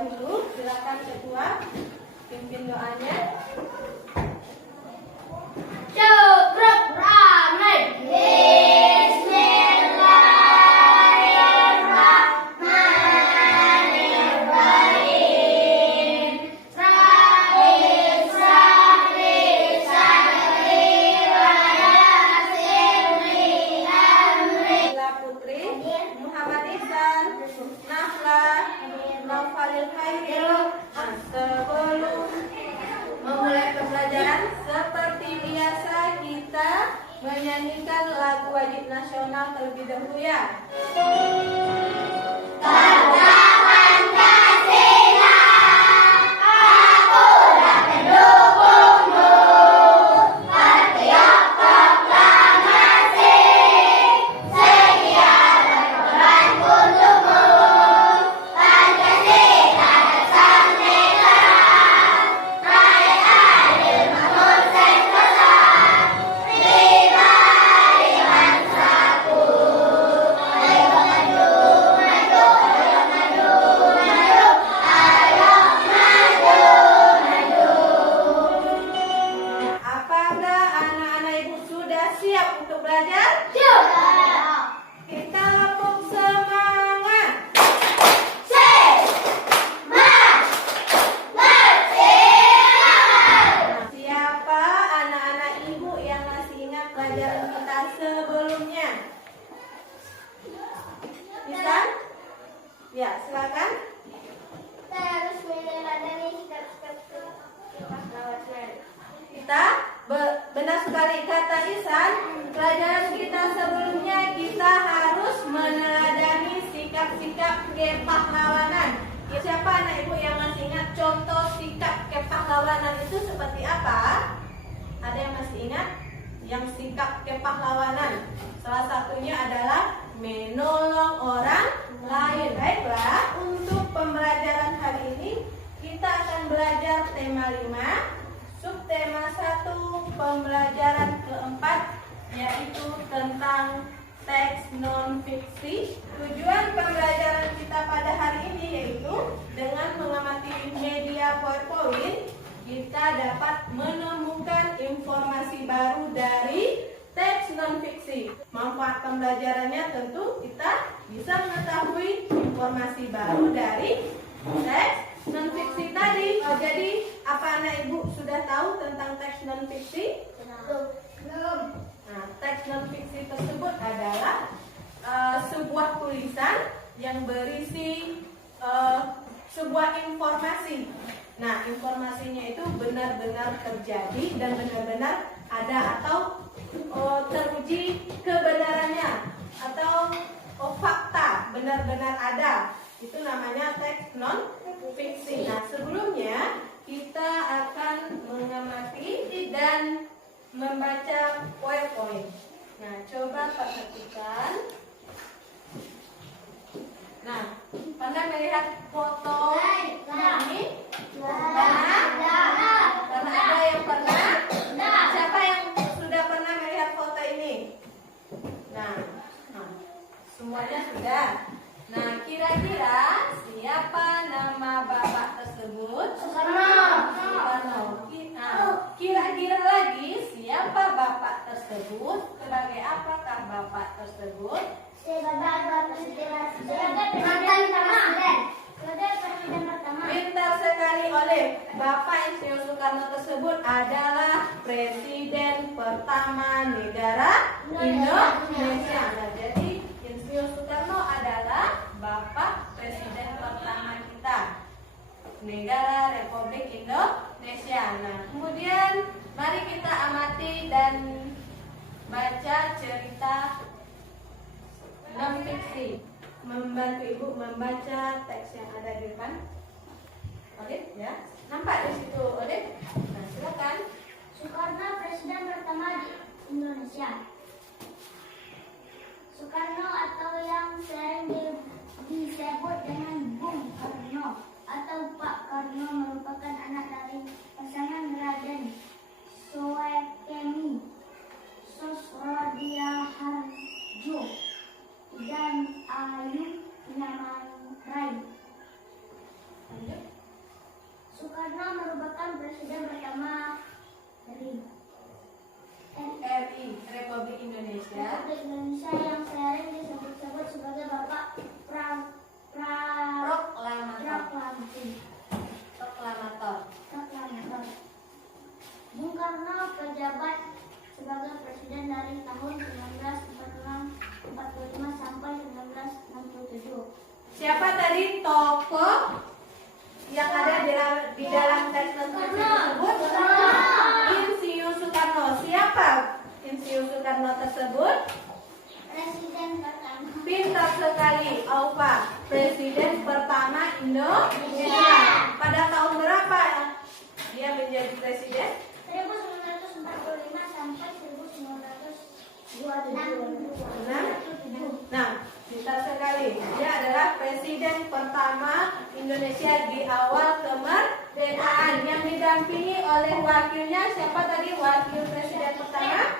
dahulu. Silakan ketua pimpin doanya. Cukup ramai. Sebelum memulai pembelajaran, seperti biasa kita menyanyikan lagu wajib nasional terlebih dahulu ya. Siap untuk belajar? Siap. Kita lapuk semangat. Siapa anak-anak ibu yang masih ingat pelajaran kita sebelumnya? Bisa? Ya, silakan. Kita harus meneladani sikap-sikap Kita benar sekali kata Ihsan. Pelajaran kita sebelumnya kita harus meneladani sikap-sikap kepahlawanan. Siapa anak ibu yang masih ingat contoh sikap kepahlawanan itu seperti apa? Ada yang masih ingat? Yang sikap kepahlawanan salah satunya adalah menolong orang lain. Baiklah, untuk pembelajaran hari ini kita akan belajar tema 5, subtema 1, pembelajaran keempat, yaitu tentang teks non-fiksi. Tujuan pembelajaran kita pada hari ini yaitu dengan mengamati media PowerPoint, kita dapat menemukan informasi baru dari teks non-fiksi. Manfaat pembelajarannya tentu kita bisa mengetahui informasi baru dari teks non-fiksi tadi. Jadi, apa anak ibu sudah tahu tentang teks non-fiksi? Belum. Nah, teks non-fiksi tersebut adalah sebuah tulisan yang berisi sebuah informasi. Nah, informasinya itu benar-benar terjadi dan benar-benar ada atau teruji kebenarannya atau fakta benar-benar ada. Itu namanya teks non-fiksi. Nah, sebelumnya kita akan mengamati dan membaca PowerPoint. Nah, coba perhatikan. Nah, pernah melihat foto ini? Pernah? Ada yang pernah? Siapa yang sudah pernah melihat foto ini? Nah, semuanya sudah. Nah, kira-kira siapa nama bapak tersebut? Soekarno. Kira-kira lagi siapa bapak tersebut? Sebagai apakah bapak tersebut? Pintar sekali oleh Bapak Insinyur Soekarno tersebut adalah Presiden pertama negara Indonesia. Nah, jadi Insinyur Soekarno adalah Bapak Presiden pertama kita, negara Republik Indonesia. Nah, kemudian mari kita amati dan baca cerita non-fiksi. Membantu ibu membaca teks yang ada di depan. Olive, ya, nampak di situ, Olive. Nah, silakan. Soekarno presiden pertama di Indonesia. Soekarno atau yang sering disebut dengan Bung Karno atau Pak Karno merupakan anak dari pasangan Raden Soekemi Sosrodirharjo dan Ayu Nyaman Rai. Soekarno merupakan presiden pertama RI Republik Indonesia. Republik Indonesia yang sering disebut-sebut sebagai Bapak Proklamator. Proklamator. Bung Karno pejabat sebagai presiden dari tahun 1945 sampai 1967. Siapa tadi tokoh yang ada di dalam teks tersebut? Insinyur Soekarno. Siapa Insinyur Soekarno tersebut? Presiden pertama. Pintar sekali, Aufa. Presiden pertama Indonesia. Pada tahun berapa dia menjadi presiden? 1945 sampai 1926. Nah, pintar sekali. Dia adalah presiden pertama Indonesia di awal kemerdekaan yang didampingi oleh wakilnya. Siapa tadi wakil presiden pertama?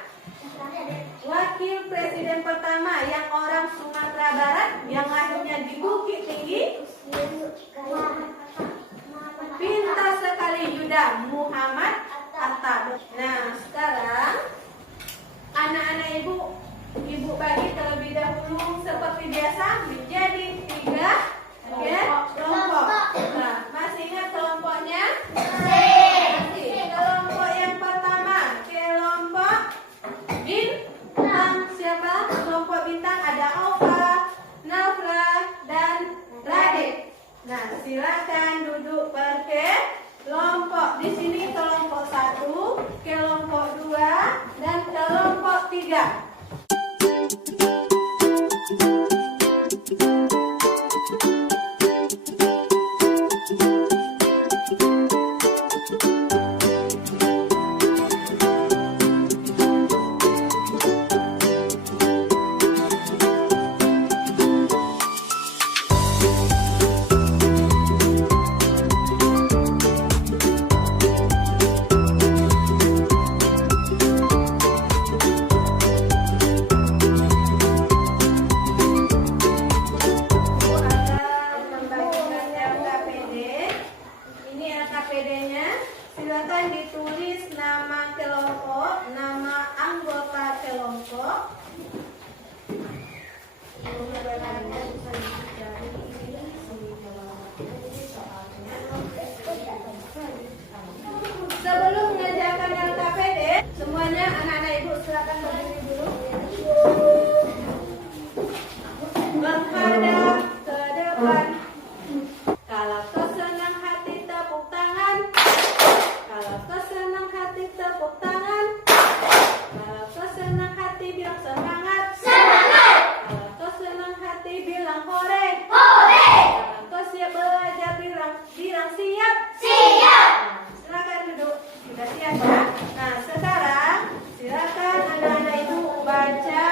Wakil presiden pertama yang orang Sumatera Barat yang lahirnya di Bukit Tinggi. Pintar sekali Yuda, Muhammad Atta. Nah, sekarang anak-anak ibu bagi terlebih dahulu seperti biasa menjadi 3 kelompok. Nah, masih ingat kelompoknya? Masih. Kelompok yang pertama, kelompok bintang. Siapa? Kelompok bintang ada Aufa, Nafra, dan Radit. Nah, silakan duduk berkelompok. Di sini kelompok 1, kelompok 2, dan kelompok 3. Silakan ditulis nama kelompok, nama anggota kelompok. Sebelum mengerjakan LKPD, semuanya anak-anak ibu silakan berdiri dulu. Menghadap ke depan. Kalau kau senang hati tepuk tangan. Kalau kau senang hati tepuk tangan. Kalau kau senang hati bilang semangat. Semangat. Kalau kau senang hati bilang hore. Hore. Kalau kau siap belajar bilang siap. Siap. Nah, silakan duduk. Sudah siap ya? Nah, sekarang silakan anak-anak ibu baca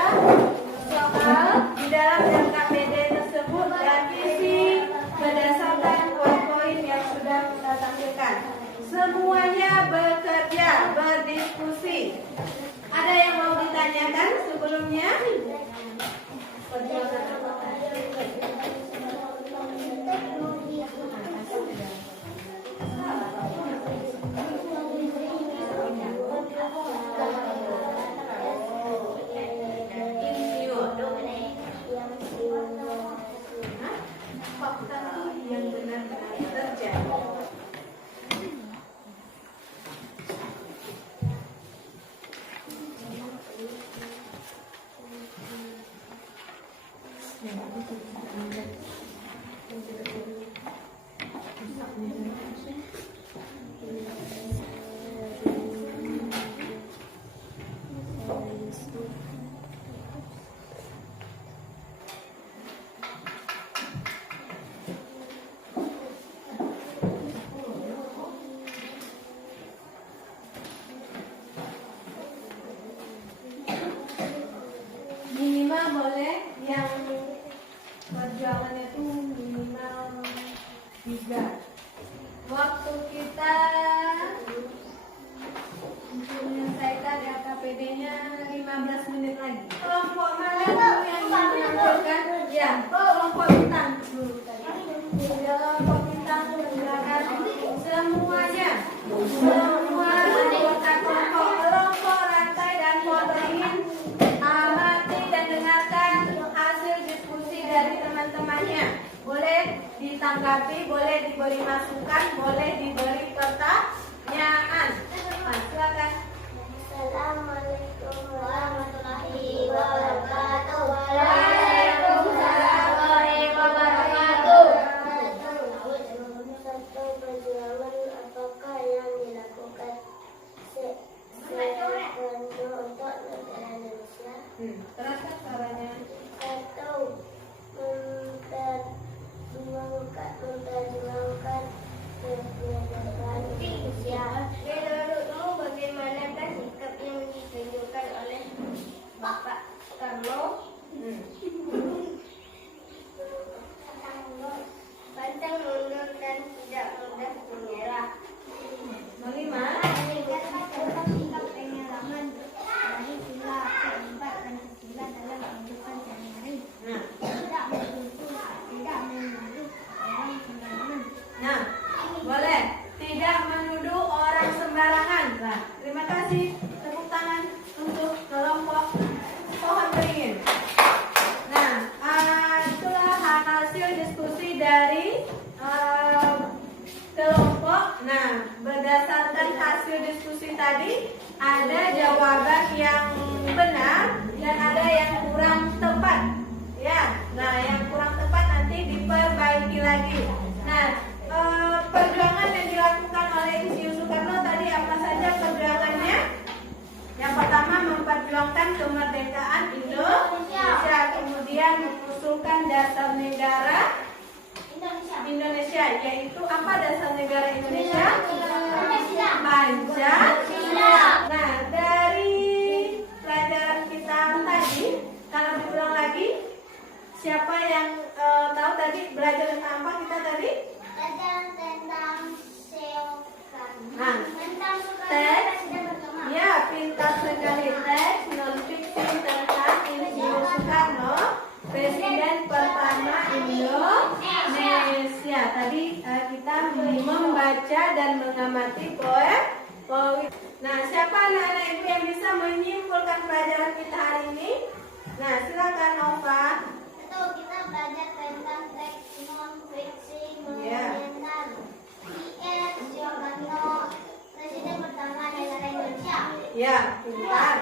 soal di dalam LKPD tersebut dan isi berdasarkan poin-poin yang sudah kita tampilkan. Semuanya bekerja, berdiskusi. Ada yang mau ditanyakan sebelumnya? Fakta yang benar-benar terjadi. Minimal boleh yang perjuangannya itu minimal 3. Waktu kita untuk menyelesaikan LKPD-nya 15 menit lagi. Kelompok mana dulu yang menampilkan? Ya, kelompok bintang dulu tadi. Kelompok bintang silakan Semuanya. Semua anggota kelompok rantai dan pohon beringin amati dan dengarkan hasil diskusi dari teman-temannya. Boleh ditanggapi, boleh diberi masukan, boleh diberi pertanyaan. Nah, silakan. Assalamualaikum warahmatullahi wabarakatuh. Waalaikumsalam warahmatullahi wabarakatuh. Satu perjuangan apakah yang dilakukan sepenuhnya untuk negara Indonesia? Teruskan suaranya. Satu, memperjuangkan kemerdekaan Indonesia. Menurut kamu bagaimanakah sikap yang ditunjukkan oleh Bapak Karno? Pantang mundur dan tidak mudah menyerah. Kelima. Meningkatkan sikap penyerahan dari sila keempat Pancasila dalam kehidupan sehari-hari. Nah, Tidak menuduh, tidak menuduh orang sembarangan. nah, boleh. Tidak menuduh orang sembarangan. Nah, terima kasih. Tepuk tangan untuk kelompok pohon beringin. Nah, itulah hasil diskusi dari kelompok. Nah, berdasarkan hasil diskusi tadi, ada jawaban yang benar dan ada yang kurang tepat. Ya, nah yang kurang tepat nanti diperbaiki lagi. Nah, perjuangan yang dilakukan oleh Insinyur Soekarno tadi apa saja perjuangannya? Yang pertama memperjuangkan kemerdekaan Indonesia, kemudian mengusulkan dasar negara Indonesia, yaitu apa dasar negara Indonesia? Pancasila. Nah, dari pelajaran kita tadi, kalau diulang lagi, siapa yang tahu tadi belajar tentang apa kita tadi? Belajar tentang Soekarno. Nah, Tentang Soekarno teks. Presiden pertama. Ya, pintar sekali. Teks non-fiksi tentang Insinyur Soekarno, Presiden pertama Indonesia. Tadi kita membaca dan mengamati poem. Nah, siapa anak-anak ibu yang bisa menyimpulkan pelajaran kita hari ini? Nah, silakan Nova. Itu kita belajar tentang teks non-fiksi Ya. mengenai I.S. Soekarno, Presiden pertama negara Indonesia. Ya, pintar.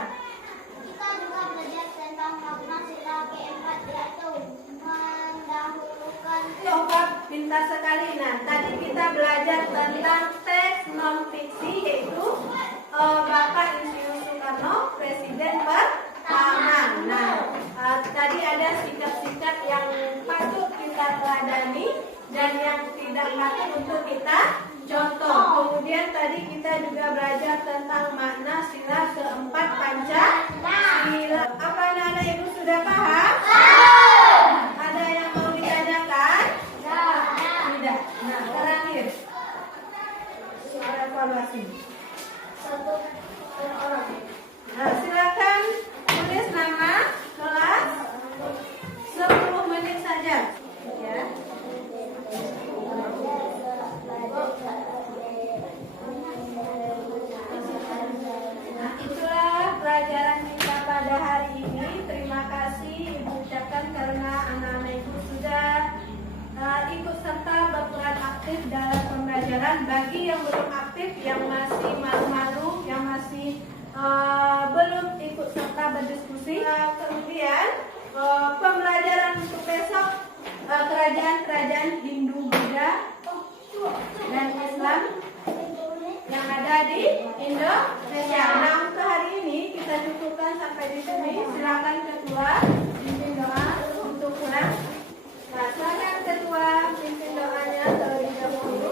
Kita juga belajar tentang makna sila keempat, yaitu mendahulukan. Nova pintar sekali. Nah, tadi kita belajar tentang teks non-fiksi, yaitu Bapak Insinyur Soekarno, Presiden pertama. Nah, tadi ada sikap-sikap yang patut kita teladani dan yang tidak patut untuk kita contoh. Kemudian tadi kita juga belajar tentang makna sila keempat Pancasila. Apa anak-anak ibu sudah paham? Ada yang mau ditanyakan? Tidak. Nah, terakhir soal evaluasi. Satu per orang. Nah, silakan tulis nama kelas 10 menit saja. Ya. Nah, itulah pelajaran kita pada hari ini. Terima kasih Ibu ucapkan karena anak-anak Ibu sudah ikut serta berperan aktif dalam pembelajaran. Bagi yang belum aktif, yang masih malu-malu, yang masih belum ikut serta berdiskusi. Kemudian pembelajaran untuk besok, kerajaan-kerajaan Hindu, Buddha, dan Islam yang ada di Indonesia. Nah, untuk hari ini kita cukupkan sampai di sini. Silakan ketua pimpin doa untuk pulang. Nah, silakan ketua pimpin doanya terlebih dahulu.